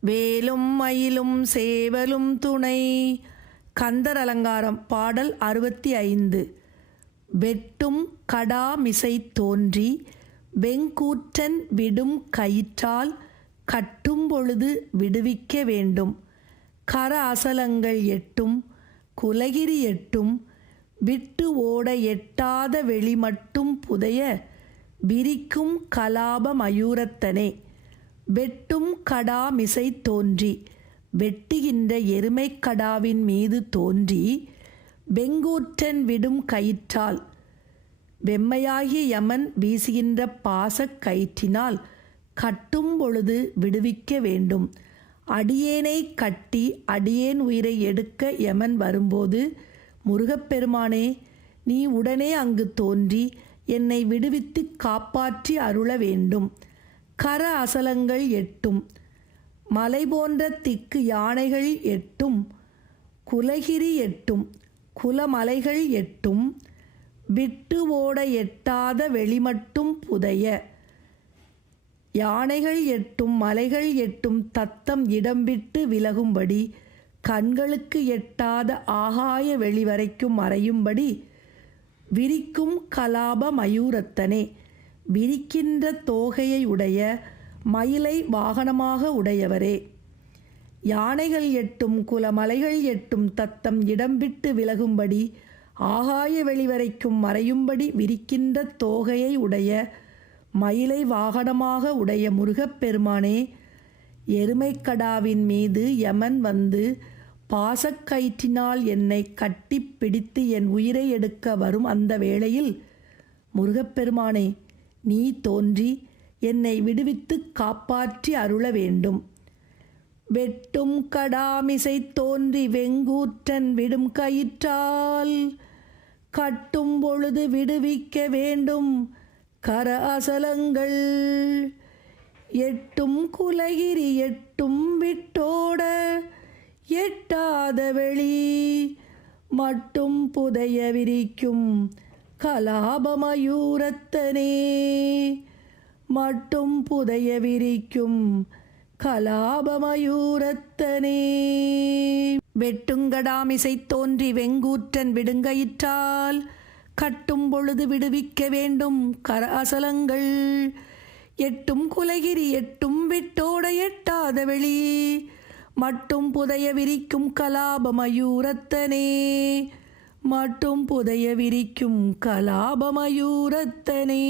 வேலும் மயிலும் சேவலும் துணை. கந்தர் அலங்காரம் பாடல் அறுபத்தி ஐந்து. வெட்டும் கடாமிசை தோன்றி வெங்கூற்றன் விடும் கயிற்றால் கட்டும் பொழுது விடுவிக்க வேண்டும். கர அசலங்கள் எட்டும் குலகிரி எட்டும் விட்டு ஓட எட்டாத வெளி மட்டும் புதைய விரிக்கும் கலாப மயூரத்தனே. வெட்டும் கடா மிசை தோன்றி வெட்டுகின்ற எருமைக் கடாவின் மீது தோன்றி வெங்கூற்றன் விடும் கயிற்றால் வெம்மையாகிய யமன் வீசுகின்ற பாசக் கயிற்றினால் கட்டும் பொழுது விடுவிக்க வேண்டும். அடியேனை கட்டி அடியேன் உயிரை எடுக்க யமன் வரும்போது முருகப்பெருமானே நீ உடனே அங்கு தோன்றி என்னை விடுவித்து காப்பாற்றி அருள வேண்டும். கர அசலங்கள் எட்டும். மலை போன்ற திக்கு யானைகள் எட்டும். குலகிரி எட்டும். குலமலைகள் எட்டும். விட்டு ஓட எட்டாத வெளிமட்டும் புதைய. யானைகள் எட்டும். மலைகள் எட்டும். தத்தம் இடம் விட்டு விலகும்படி. கண்களுக்கு எட்டாத ஆகாய வெளிவரைக்கும் மறையும்படி. விரிக்கும் கலாப மயூரத்தனே. விரிக்கின்ற தோகையை உடைய மயிலை வாகனமாக உடையவரே. யானைகள் எட்டும் குலமலைகள் எட்டும் தத்தம் இடம் விட்டு விலகும்படி ஆகாய வெளிவரைக்கும் மறையும்படி விரிக்கின்ற தோகையை உடைய மயிலை வாகனமாக உடைய முருகப்பெருமானே எருமைக்கடாவின் மீது யமன் வந்து பாசக்கயிற்றினால் என்னை கட்டி பிடித்து என் உயிரை எடுக்க வரும் அந்த வேளையில் முருகப்பெருமானே நீ தோன்றி என்னை விடுவித்து காப்பாற்றி அருள வேண்டும் வெட்டும் கடாமிசை தோன்றி வெங்கூற்றன் விடும் கயிற்றால் கட்டும் பொழுது விடுவிக்க வேண்டும். கர அசலங்கள் எட்டும் குலகிரி எட்டும் விட்டோட எட்டாத வெளி மட்டும் புதைய விரிக்கும் கலாபமயூரத்தனே. மட்டும் புதைய விரிக்கும் கலாபமயூரத்தனே. வெட்டுங்கடாமிசை தோன்றி வெங்கூற்றன் விடுங்கயிற்றால் கட்டும் பொழுது விடுவிக்க வேண்டும் கர அசலங்கள். எட்டும் குலகிரி எட்டும் விட்டோட எட்டாத வெளி. மட்டும் புதைய விரிக்கும் கலாபமயூரத்தனே. மட்டும் புதைய விரிக்கும் கலாபமயூரத்தனே.